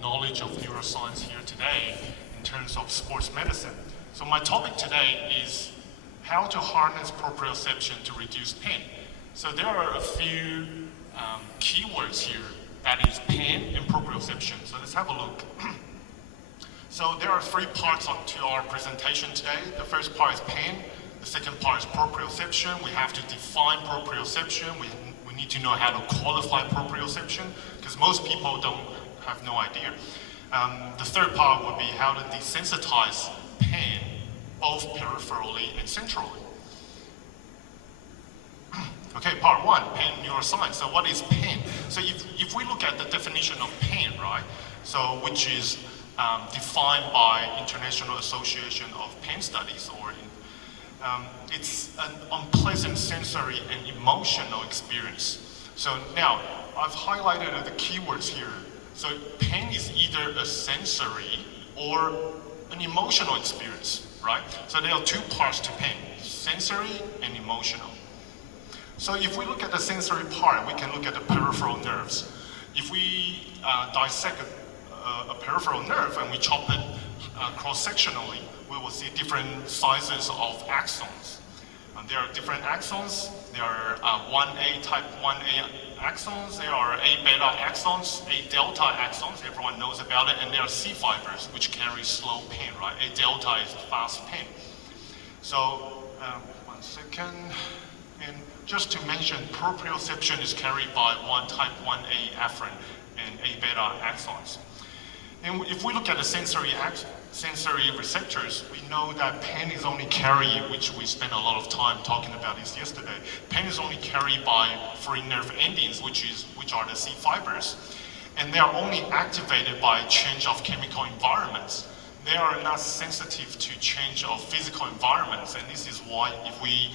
knowledge of neuroscience here today in terms of sports medicine. So my topic today is how to harness proprioception to reduce pain. So there are a few keywords here, that is pain and proprioception. So let's have a look. So there are three parts to our presentation today. The first part is pain. The second part is proprioception. We have to define proprioception. We need to know how to qualify proprioception because most people have no idea. The third part would be how to desensitize pain, both peripherally and centrally. Okay, part one, pain neuroscience. So what is pain? So if we look at the definition of pain, right? So which is defined by International Association of Pain Studies, or it's an unpleasant sensory and emotional experience. So now, I've highlighted the keywords here. So pain is either a sensory or an emotional experience, right? So there are two parts to pain, sensory and emotional. So if we look at the sensory part, we can look at the peripheral nerves. If we dissect a peripheral nerve and we chop it cross-sectionally, we will see different sizes of axons. There are different axons. There are 1A type 1A axons. There are A beta axons, A delta axons. Everyone knows about it. And there are C fibers, which carry slow pain, right? A delta is fast pain. So, 1 second. And just to mention, proprioception is carried by one type 1A afferent and A beta axons. And if we look at the sensory receptors, we know that pain is only carried, which we spent a lot of time talking about this yesterday. Pain is only carried by free nerve endings, which are the C fibers. And they are only activated by change of chemical environments. They are not sensitive to change of physical environments. And this is why if we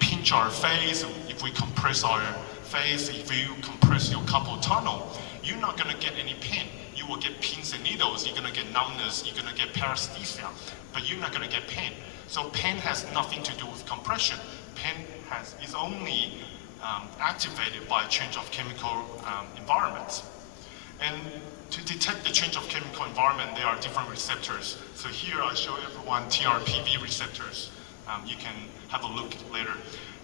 pinch our face, if we compress our face, if you compress your carpal tunnel, you're not gonna get any pain. You will get pins and needles, you're gonna get numbness, you're gonna get paresthesia, but you're not gonna get pain. So pain has nothing to do with compression. Pain is only activated by change of chemical environments. And to detect the change of chemical environment, there are different receptors. So here I show everyone TRPV receptors. You can have a look later.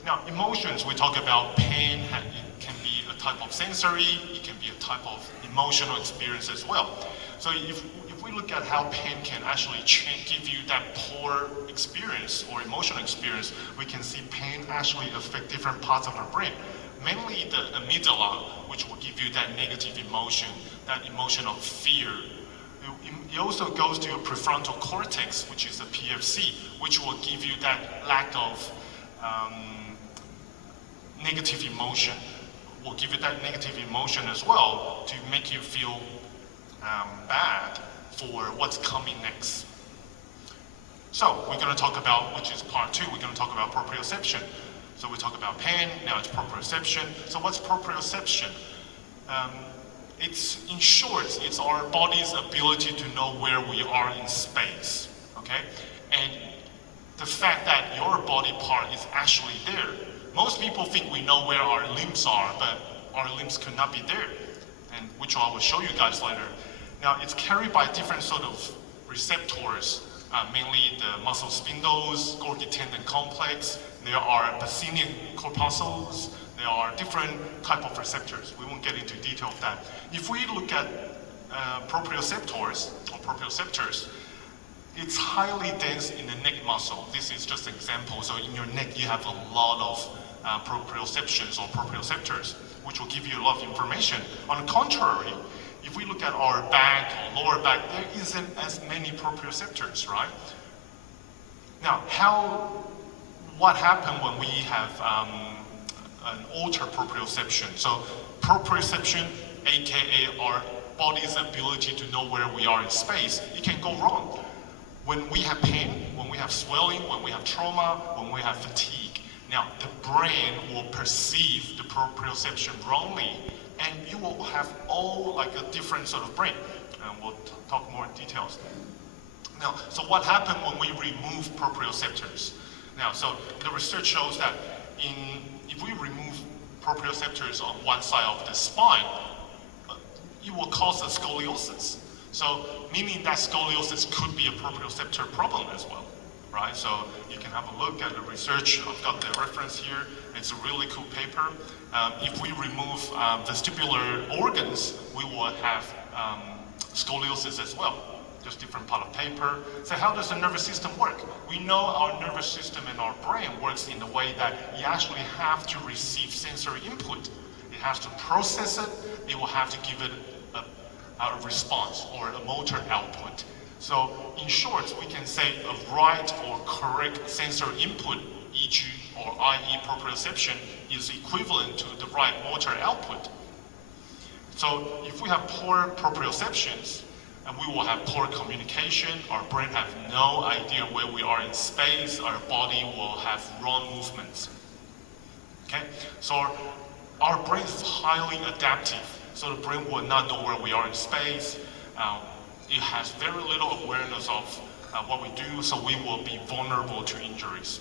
Now, emotions, we talk about pain, it can be a type of sensory, it can be a type of emotional experience as well. So if we look at how pain can actually give you that poor experience or emotional experience, we can see pain actually affect different parts of our brain. Mainly the amygdala, which will give you that negative emotion, that emotion of fear. It also goes to your prefrontal cortex, which is the PFC, which will give you that lack of negative emotion. Will give you that negative emotion as well to make you feel bad for what's coming next. So we're going to talk about, which is part two, we're going to talk about proprioception. So we talk about pain, now it's proprioception. So what's proprioception? In short, it's our body's ability to know where we are in space, okay? And the fact that your body part is actually there. Most people think we know where our limbs are, but our limbs could not be there, and which I will show you guys later. Now, it's carried by different sort of receptors, mainly the muscle spindles, Golgi tendon complex. There are Pacinian corpuscles. There are different type of receptors. We won't get into detail of that. If we look at proprioceptors, it's highly dense in the neck muscle. This is just an example. So in your neck, you have a lot of proprioceptions or proprioceptors, which will give you a lot of information. On the contrary, if we look at our back or lower back, there isn't as many proprioceptors, right? Now, what happens when we have an altered proprioception? So proprioception, aka our body's ability to know where we are in space, it can go wrong. When we have pain, when we have swelling, when we have trauma, when we have fatigue, now the brain will perceive the proprioception wrongly, and you will have all like a different sort of brain. And we'll talk more in details. Now, so what happened when we remove proprioceptors? Now, so the research shows that if we remove proprioceptors on one side of the spine, it will cause a scoliosis. So meaning that scoliosis could be a proprioceptor problem as well, right? So you can have a look at the research. I've got the reference here. It's a really cool paper. If we remove vestibular organs, we will have scoliosis as well. Just different part of paper. So how does the nervous system work? We know our nervous system and our brain works in the way that you actually have to receive sensory input. It has to process it. It will have to give it a response or a motor output. So in short, we can say a right or correct sensory input, e.g. or i.e. proprioception, is equivalent to the right motor output. So if we have poor proprioceptions, and we will have poor communication, our brain have no idea where we are in space, our body will have wrong movements. Okay, so our brain is highly adaptive, so the brain will not know where we are in space. It has very little awareness of what we do, so we will be vulnerable to injuries.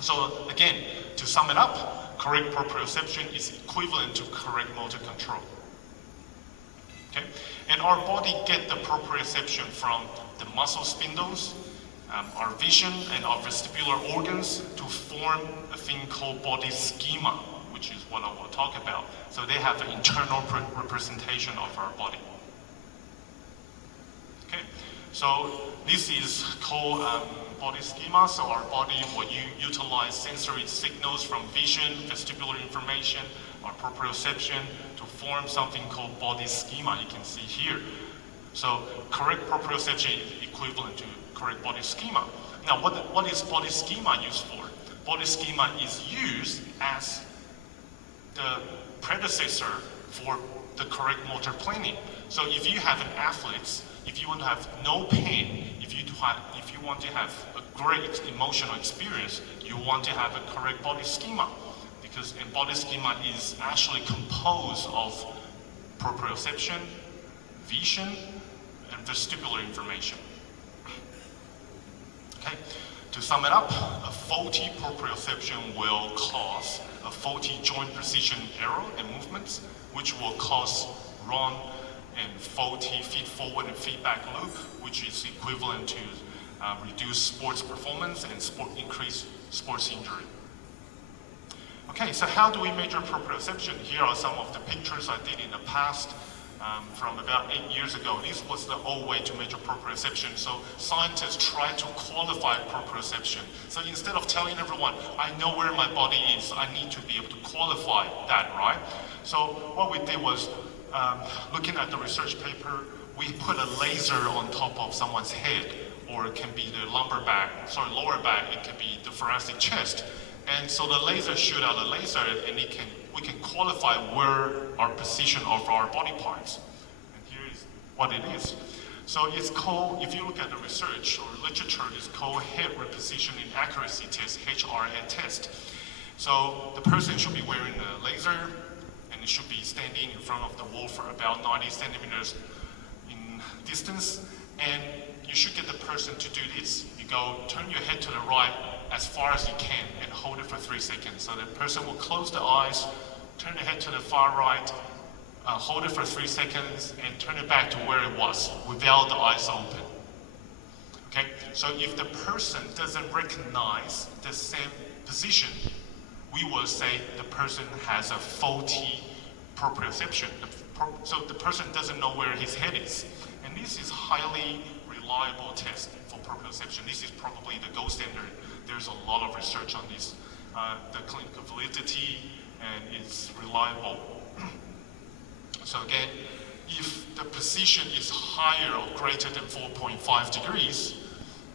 So again, to sum it up, correct proprioception is equivalent to correct motor control. Okay? And our body get the proprioception from the muscle spindles, our vision, and our vestibular organs to form a thing called body schema, which is what I will talk about. So they have an internal representation of our body. Okay, so this is called body schema. So our body will utilize sensory signals from vision, vestibular information, our proprioception to form something called body schema. You can see here. So correct proprioception is equivalent to correct body schema. Now, what is body schema used for? Body schema is used as the predecessor for the correct motor planning. So if you have an athlete, if you want to have no pain, if you want to have a great emotional experience, you want to have a correct body schema. Because body schema is actually composed of proprioception, vision, and vestibular information. Okay, to sum it up, a faulty proprioception will cause a faulty joint precision error and movements, which will cause wrong and faulty feed-forward and feedback loop, which is equivalent to reduced sports performance and increased sports injury. Okay, so how do we measure proprioception? Here are some of the pictures I did in the past from about 8 years ago. This was the old way to measure proprioception. So scientists try to qualify proprioception. So instead of telling everyone, I know where my body is, I need to be able to qualify that, right? So what we did was, looking at the research paper, we put a laser on top of someone's head, or it can be the lower back, it can be the thoracic chest. And so the laser shoot out a laser, and we can qualify where our position of our body parts. And here is what it is. So it's called, if you look at the research or literature, it's called head repositioning accuracy test, HRA test. So the person should be wearing a laser, and it should be standing in front of the wall for about 90 centimeters in distance. And you should get the person to do this. You go, turn your head to the right as far as you can and hold it for 3 seconds. So the person will close the eyes, turn the head to the far right, hold it for 3 seconds, and turn it back to where it was without the eyes open. Okay, so if the person doesn't recognize the same position, we will say the person has a faulty proprioception. So the person doesn't know where his head is. And this is highly reliable test for proprioception. This is probably the gold standard. There's a lot of research on this, the clinical validity, and it's reliable. So again, if the position is higher or greater than 4.5 degrees,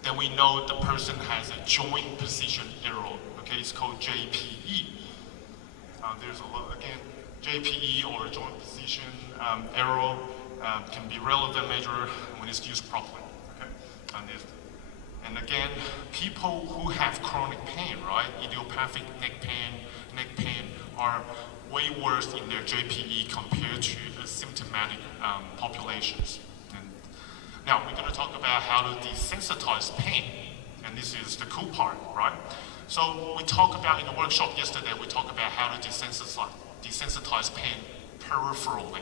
then we know the person has a joint position error. Okay, it's called JPE. There's a lot, again, JPE or joint position error can be relevant measure when it's used properly. Okay, and again, people who have chronic pain, right, idiopathic neck pain are way worse in their JPE compared to asymptomatic populations. And now we're going to talk about how to desensitize pain, and this is the cool part, right? So we talked about in the workshop yesterday, we talked about how to desensitize pain peripherally.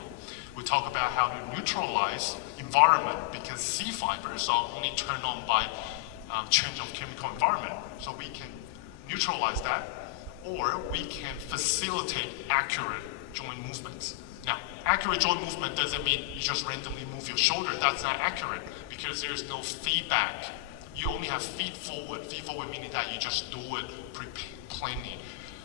We talk about how to neutralize environment because C fibers are only turned on by change of chemical environment. So we can neutralize that, or we can facilitate accurate joint movements. Now, accurate joint movement doesn't mean you just randomly move your shoulder. That's not accurate because there's no feedback. You only have feed forward. Feed forward meaning that you just do it plainly.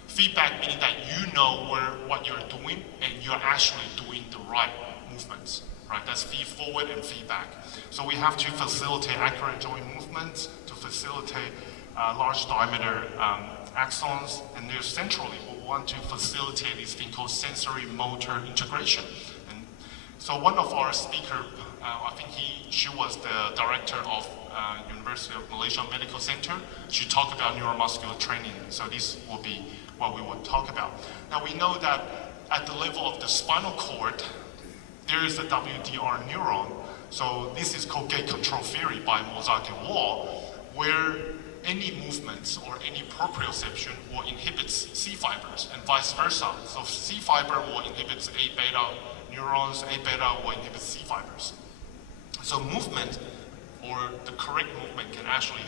Feedback meaning that you know what you're doing and you're actually doing the right movements. Right? That's feed forward and feedback. So we have to facilitate accurate joint movements to facilitate large diameter axons, and then centrally we want to facilitate this thing called sensory motor integration. And so one of our speakers, I think she was the director of University of Malaysia Medical Center. She talked about neuromuscular training. So this will be what we will talk about. Now we know that at the level of the spinal cord, there is a WDR neuron. So this is called gate control theory by Mozart and Wall, where any movements or any proprioception will inhibit C fibers and vice versa. So C fiber will inhibit A beta neurons, A beta will inhibit C fibers. So movement, or the correct movement, can actually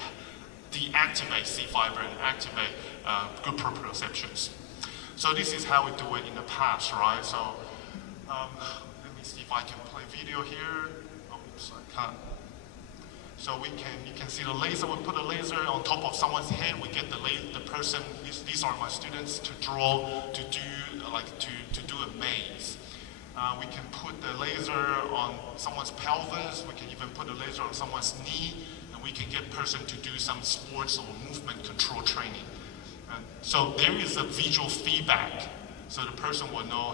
deactivate C fiber and activate good proprioceptions. So this is how we do it in the past, right? So let me see if I can play video here. Oh, oops, I can't. So you can see the laser. We put a laser on top of someone's head. We get the person. These are my students to draw, to do a maze. We can put the laser on someone's pelvis. We can even put a laser on someone's knee, and we can get person to do some sports or movement control training. So there is a visual feedback. So the person will know,